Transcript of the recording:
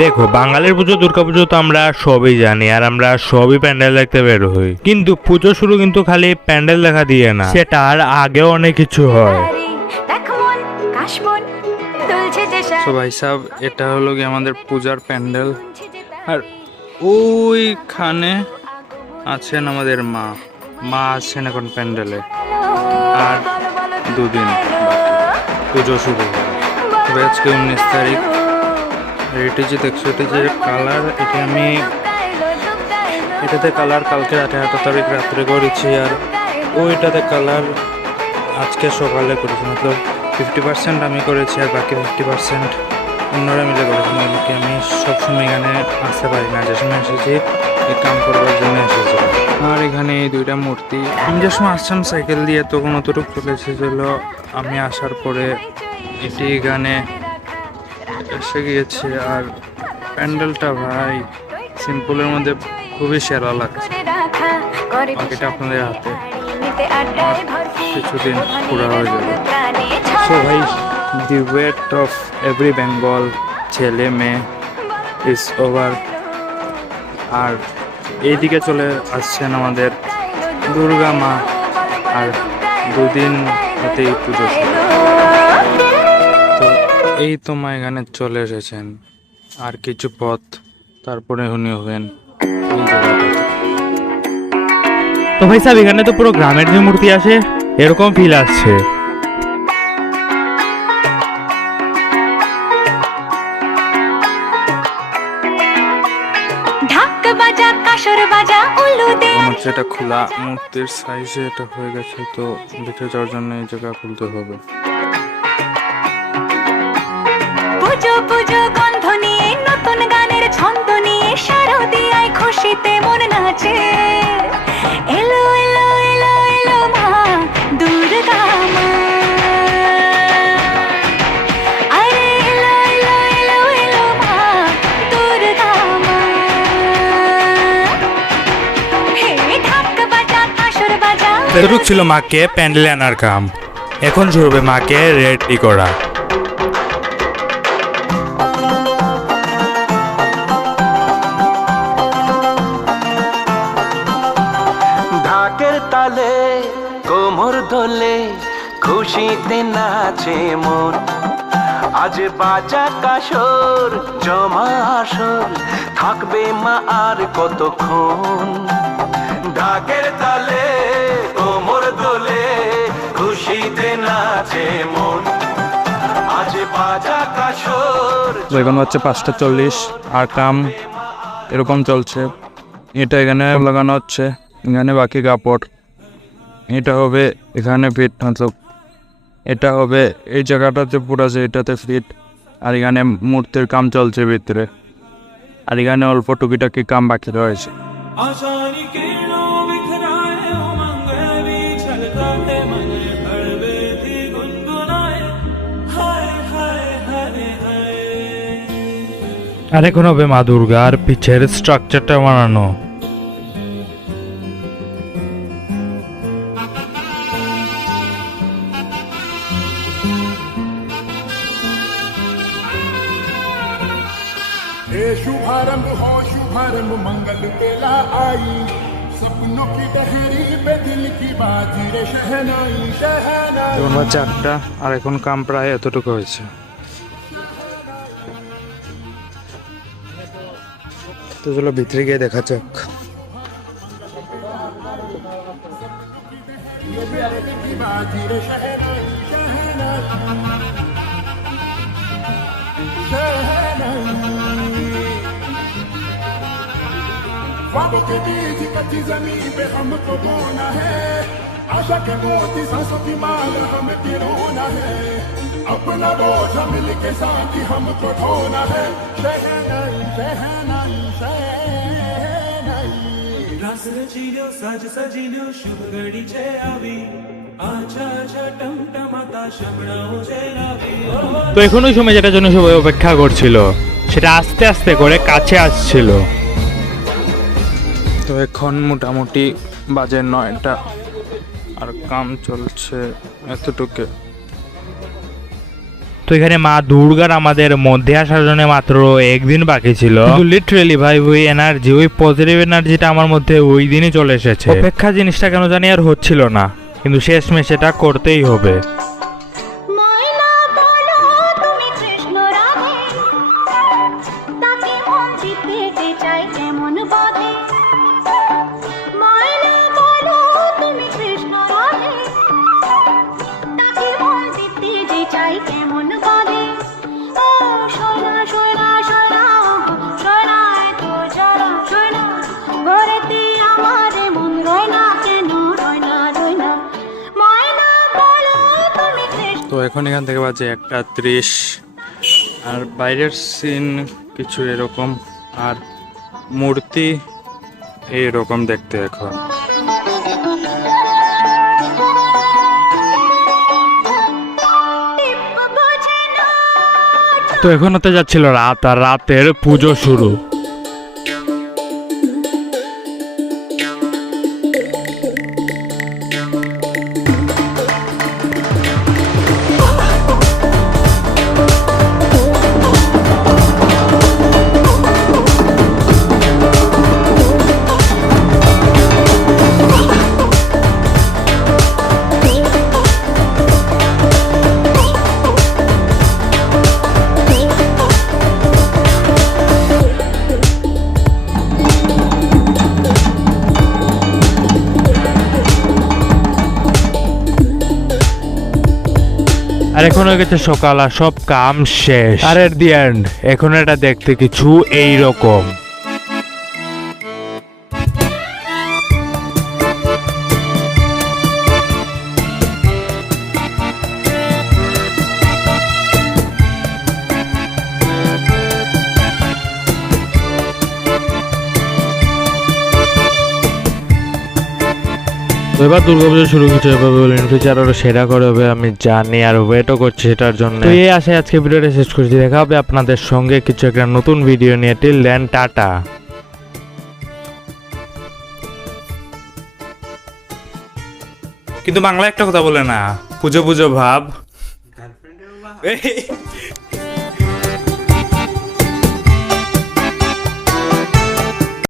দেখো, বাঙালির পুজো দুর্গাপুজো তো আমরা সবই জানি, আর আমরা সবই প্যান্ডেল দেখতে বের হই, কিন্তু পুজো শুরু কিন্তু খালি প্যান্ডেল দেখা দিয়ে না, সেটার আগেও অনেক কিছু হয়। তো ভাই সাহেব, এটা হলো কি আমাদের পূজার প্যান্ডেল, আর ওইখানে আছেন আমাদের মা আছেন এখন প্যান্ডেলে। আর দুদিন পুজো শুরু হবে। তবে আজকে 19 তারিখ। আর এটি যে দেখছো, এটি যে কালার, এটাতে কালার কালকে 18 তারিখ রাত্রে করেছি, আর ওইটাতে কালার আজকে সকালে করেছি। মতলব 50% আমি করেছি আর বাকি 50% অন্যরা মিলে করেছি। মানে কি আমি সবসময় এখানে আসতে পারি না, যে সময় এসেছি এই কাম করবার জন্য এসেছি। আর এখানে এই দুইটা মূর্তি, আমি যে সময় আসছিলাম সাইকেল দিয়ে তখন অতটুকু চলে এসেছিল, আমি আসার পরে এটি এখানে এসে গিয়েছে। আর প্যান্ডেলটা ভাই সিম্পলের মধ্যে খুবই সেরা লাগছে। বাকিটা আপনাদের হাতে, কিছুদিন পুরা হয়ে যাবে। সো ভাই, দি ওয়েট অফ এভরি বেঙ্গল ছেলে মেয়ে ইজ ওভার। আর এইদিকে চলে আসছেন আমাদের দুর্গা মা, আর দুদিন হাতেই পুজো। তো এই তো মা এখানে চলে এসেছেন, আর কিছু পথ তারপরে উনি হবেন এই জায়গাটাতে। তো ভাই সাহেব, এখানে তো পুরো গ্রামের যে মূর্তি আসে এরকম ফিল আসছে। এটা খোলা মূর্তির সাইজে এটা হয়ে গেছে, তো ভিতরে যাওয়ার জন্য এই জায়গা খুলতে হবে। পুজো পুজো গন্ধ নিয়ে, নতুন গানের ছন্দ নিয়ে, শারদিয়ায় খুশিতে মন নাচে। এলো এলো এলো এলো মা দুর্গা মা, আরে এলো এলো এলো এলো মা দুর্গা মা। হে ঢাক বাজা কাসর বাজা। এতটুক ছিল মাকে প্যান্ডেলে আনার কাম, এখন শুরু হবে মাকে রেডি করা। ঢাকের তালে কোমর দোলে, খুশিতে নাচে মন। আজ বাজা কাসর জমা আসর, থাকবে মা আর কতক্ষণ। ঢাকের তালে কোমর দোলে, খুশিতে নাচে মন। আজ বাজা কাসর। এখন হচ্ছে 5:40 আর কাম এরকম চলছে। এটা এখানে লাগানো হচ্ছে, এখানে বাকি কাপড়, এটা হবে এখানে ফিট, মতলব এটা হবে এই জায়গাটাতে পুরো আছে এটাতে ফিট। আর এখানে মূর্তির কাম চলছে ভিতরে, আর এখানে অল্প টুকিটাকি কাম বাকি রয়েছে। আর এখন হবে মা দুর্গার পিছের স্ট্রাকচারটা বানানো। शुभारंभ हो शुभारंभ, मंगल बेला आई, सपनों की डहरी पे दिल की बाजी रे शहनाई शहनाई। এখন হচ্ছে 8টা, আর এখন কাম প্রায় এতটুকু হয়েছে। তো চলো ভিতরে গিয়ে দেখা যাক। बाजी रे शहनाई शहनाई। ख्वाबों के बीज कच्ची जमीन पे हमको बोना है, आशा के मोती सांसों की माल हमें पिरोना है। अपना बोझ मिल के साथ ही हमको ढोना है। शहनाई शहनाई शहनाई। रस रचिलो सज सजिलो शुभ घड़ी छे आवी, आछा आछा टमटमाता शमणाओ जे लावी। তো এখন ওই সময় যেটার জন্য সবাই অপেক্ষা করছিল সেটা আস্তে আস্তে করে কাছে আসছিল। তো এখন মোটামুটি বাজে 9টা, আর কাম চলছে এতটুকু। তো এখানে মা দুর্গার আমাদের মধ্যে আসার জন্য মাত্র একদিন বাকি ছিল, কিন্তু লিটারেলি ভাই ওই এনার্জি, ওই পজিটিভ এনার্জিটা আমার মধ্যে ওই দিনই চলে এসেছে। অপেক্ষা জিনিসটা কেন জানি আর হচ্ছিল না, কিন্তু শেষমেশ সেটা করতেই হবে। ময়না বলো তুমি কৃষ্ণ রাধে, তাকে মন দিতে চাই কেমন বাধে। ময়না বলো তুমি কৃষ্ণ রাধে, তাকে মন দিতে চাই কেমন বাধে। ও সোনা সোনা সোনা সোনা তো যারা সোনা, ঘরেতে আমার মন রয় না কেন, রয় না রয় না। ময়না বলো তুমি কৃষ্ণ। তো এখন এখান থেকে বাজে 1:30, আর বাইরের সিন কিছু এরকম, আর মূর্তি এইরকম দেখতে এখন। তো এখন হতে যাচ্ছিল রাত, আর রাতের পুজো শুরু। আর এখন হয়ে গেছে সকাল, আর সব কাম শেষ। আর এট দি এন্ড এখন এটা দেখতে কিছু এইরকম। তো এবার দুর্গাপুজো শুরু কিছু হবে বলে ফিউচার আরো সেরা করে হবে আমি জানি, আর ওয়েটও করছি সেটার জন্য। তো এই আশায় আজকে ভিডিওটা শেষ করছি, দেখা হবে আপনাদের সঙ্গে কিছু একটা নতুন ভিডিও নিয়ে। Till then tata. কিন্তু বাংলা একটা কথা বলে না, পুজো পুজো ভাব।